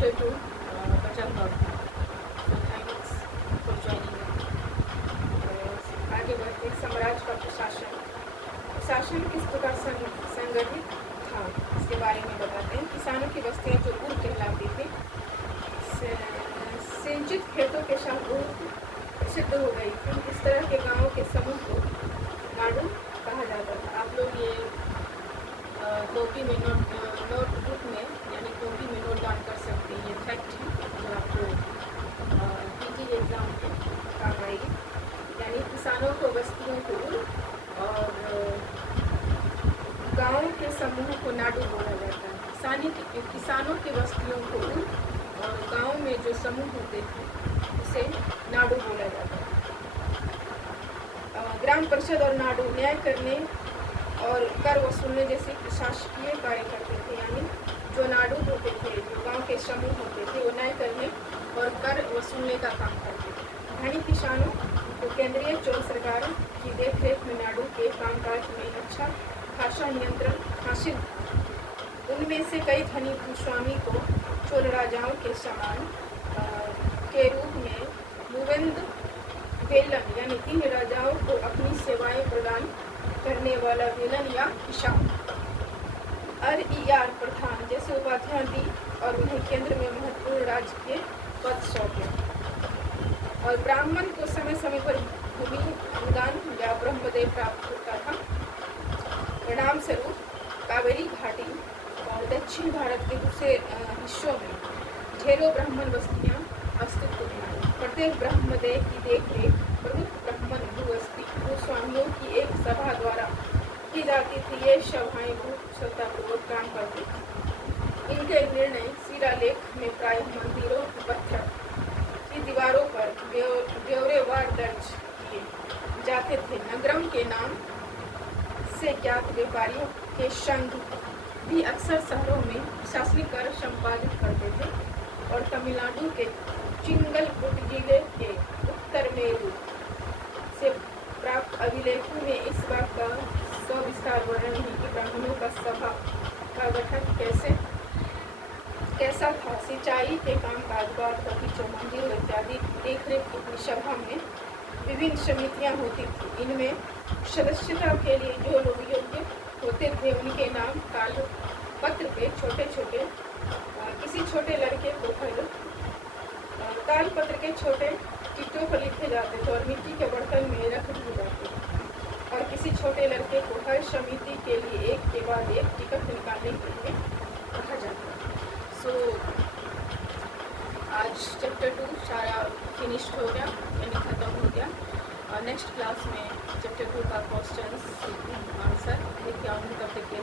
chapter 2 बचा हुआ था। So thanks for joining me. आगे बढ़ते हैं। साम्राज्य का प्रशासन। शासन किस प्रकार संगठित था इसके बारे में बताते हैं। किसानों की बस्तियां जो उर कहलाती थी सिंचित खेतों के साथ बहुत प्रसिद्ध हो गई थी। इस तरह के गांवों के समूह को नाडु कहा जाता था। आप लोग ये कॉपी में नोटबुक में यानी कॉपी में नोट डाउन कर सकते हैं। ये फैक्ट है जो आपको पीजी एग्जाम में काम आएगी। यानी किसानों को बस्तियों को और गांवों के समूह को नाडु बोला जाता है। किसानों की बस्तियों को और गांव में जो समूह होते थे उसे नाडु बोला जाता है। ग्राम परिषद और नाडु न्याय करने और कर वसूलने जैसे प्रशासकीय कार्य करते थे। यानी जो नाडु होते थे, जो गांव के समूह होते थे, वो न्याय करने और कर वसूलने का काम करते थे। धनी किसानों को केंद्रीय चोल सरकार की देखरेख में नाडु के कामकाज में अच्छा खासा नियंत्रण हासिल। उनमें से कई धनी भूस्वामी को चोल राजाओं के समान के रूप में मुवेंद वेलन यानी 3 राजाओं को अपनी सेवाएं प्रदान करने वाला वेलन या किसान RER प्रधान जैसे उपाधियां दी और उन्हें केंद्र में महत्वपूर्ण राज्य के पद सौंपे। और ब्राह्मण को समय समय पर भूमि अनुदान या ब्रह्मदेव प्राप्त होता था। परिणाम स्वरूप कावेरी घाटी और दक्षिण भारत के दूसरे हिस्सों में ढेरों ब्राह्मण बस्तियां अस्तित्व में। प्रत्येक ब्रह्मदेव की देखरेख प्रमुख ब्राह्मण भूस्वामियों की एक सभा द्वारा की जाती थी। ये सभाएं बहुत कुशलतापूर्वक काम करती थी। इनके निर्णय शिलालेख में प्रायः मंदिरों के पत्थर की दीवारों पर ब्यौरेवार दर्ज किए जाते थे। नगरम के नाम से ज्ञात व्यापारियों के संघ भी अक्सर शहरों में प्रशासनिक कार्य संपादित करते थे। और तमिलनाडु के चिंगलपुट जिले के उत्तर मेरू से प्राप्त अभिलेखों में इस बात का सविस्तार वर्णन है कि ब्राह्मणों का सभा का गठन कैसा था। सिंचाई के कामकाज, बाढ़, बगीचों, मंदिरों इत्यादि देखरेख की सभा में विभिन्न समितियां होती थी। इनमें सदस्यता के लिए जो लोग योग्य होते थे उनके नाम तालपत्र पे छोटे-छोटे किसी छोटे लड़के को तालपत्र के छोटे चिट्ठों पर लिखे जाते थे और मिट्टी के बर्तन में रख दिए जाते थे। और किसी छोटे लड़के को हर समिति के लिए एक के बाद एक टिकट निकालने के लिए कहा जाता था। सो आज चैप्टर 2 सारा फिनिश्ड हो गया यानी ख़त्म हो गया। और नेक्स्ट क्लास में चैप्टर 2 का क्वेश्चन आंसर लेके आऊँगी। तब तक के